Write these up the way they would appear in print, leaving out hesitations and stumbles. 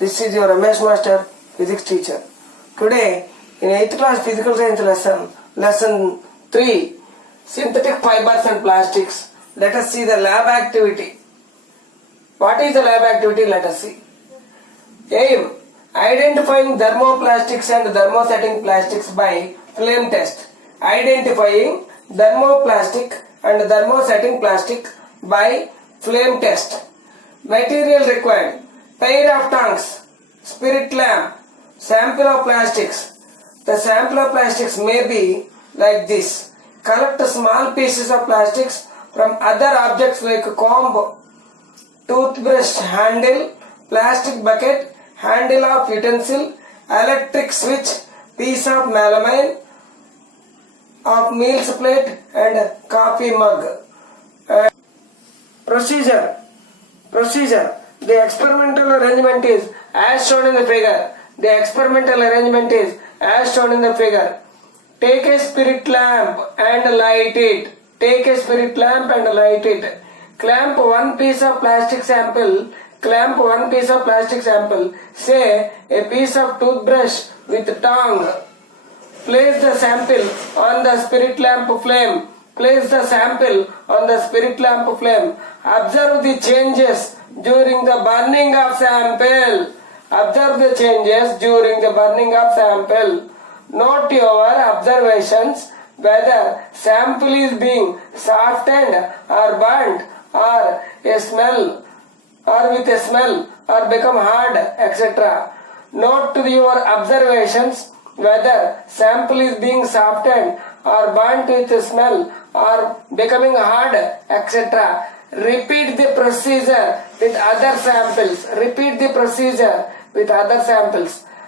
This is your Ramesh Master, Physics teacher. Today, in 8th class Physical Science lesson 3, Synthetic Fibers and Plastics, let us see the lab activity. What is the lab activity? Let us see. Aim: identifying thermoplastics and thermosetting plastics by flame test. Identifying thermoplastic and thermosetting plastic by flame test. Material required: pair of tongues, spirit lamp, sample of plastics. The sample of plastics may be like this. Collect small pieces of plastics from other objects like comb, toothbrush handle, plastic bucket, handle of utensil, electric switch, piece of melamine, of meals plate and coffee mug. Procedure. The experimental arrangement is as shown in the figure. Take a spirit lamp and light it. Clamp one piece of plastic sample. Say a piece of toothbrush with tongue. Place the sample on the spirit lamp flame. Observe the changes during the burning of sample. Note your observations whether sample is being softened or burnt or with a smell or become hard, etc. Note your observations whether sample is being softened or burnt with a smell or becoming hard, etc. Repeat the procedure with other samples.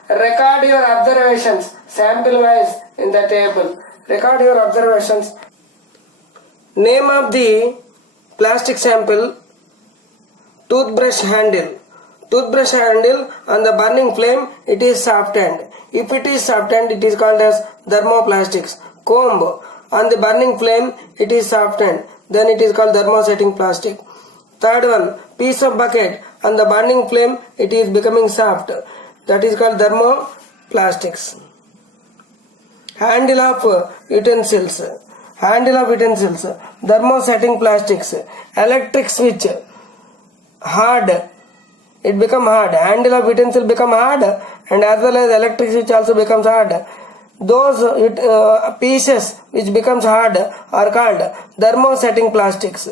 Record your observations sample wise in the table. Name of the plastic sample: toothbrush handle. On the burning flame, it is softened. If it is softened, it is called as thermoplastics. Comb: on the burning flame, it is softened. Then it is called thermosetting plastic. Third one, piece of bucket. On the burning flame, it is becoming soft. That is called thermoplastics. Handle of utensils. Thermosetting plastics. Electric switch. Hard. It become hard. Handle of utensil become hard, and as well as electric switch also becomes hard. Those pieces which becomes hard are called thermosetting plastics.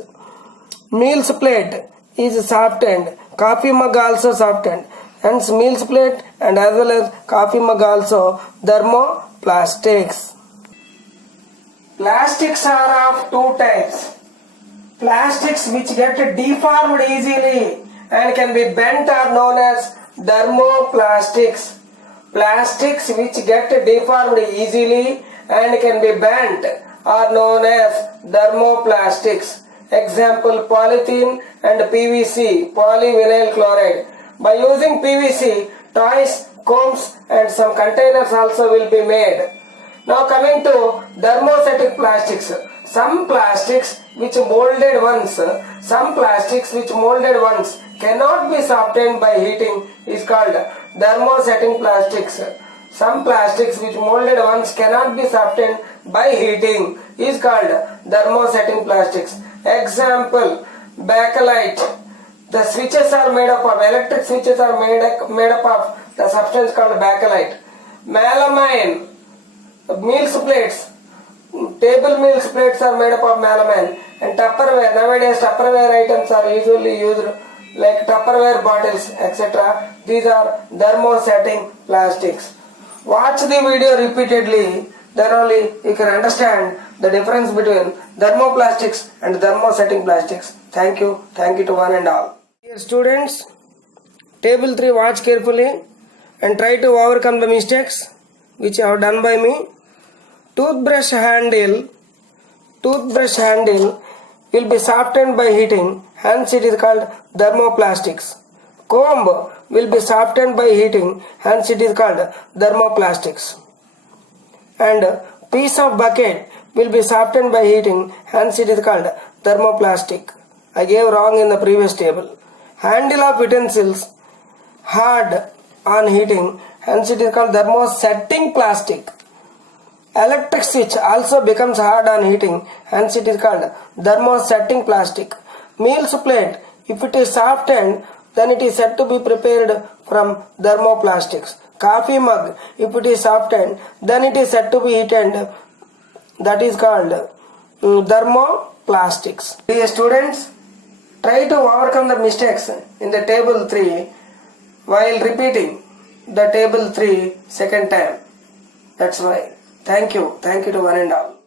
Meals plate is softened. Coffee mug also softened. Hence meals plate and as well as coffee mug also thermoplastics. Plastics are of two types. Plastics which get deformed easily and can be bent are known as thermoplastics. Plastics which get deformed easily and can be bent are known as thermoplastics. Example: polythene and PVC, polyvinyl chloride. By using PVC, toys, combs and some containers also will be made. Now coming to thermosetting plastics. Some plastics which molded ones cannot be softened by heating is called thermosetting plastics. Some plastics which molded ones cannot be softened by heating is called thermosetting plastics. Example: bakelite. The switches are made up of electric switches are made up of the substance called bakelite. Melamine. Meals plates. Table meals plates are made up of melamine. And Tupperware. Nowadays Tupperware items are usually used like Tupperware bottles, etc. These are thermosetting plastics. Watch the video repeatedly, then only you can understand the difference between thermoplastics and thermosetting plastics. Thank you to one and all. Dear students, table 3 watch carefully and try to overcome the mistakes which you have done by me. Toothbrush handle will be softened by heating, hence it is called thermoplastics. Comb will be softened by heating, hence it is called thermoplastics. And piece of bucket will be softened by heating, hence it is called thermoplastic. I gave wrong in the previous table. Handle of utensils hard on heating, hence it is called thermosetting plastic. Electric switch also becomes hard on heating, hence it is called thermosetting plastic. Meals plate, if it is softened, then it is said to be prepared from thermoplastics. Coffee mug, if it is softened, then it is said to be heated, that is called thermoplastics. Dear students, try to overcome the mistakes in the table 3 while repeating the table 3 second time. That's why. Thank you to one and all.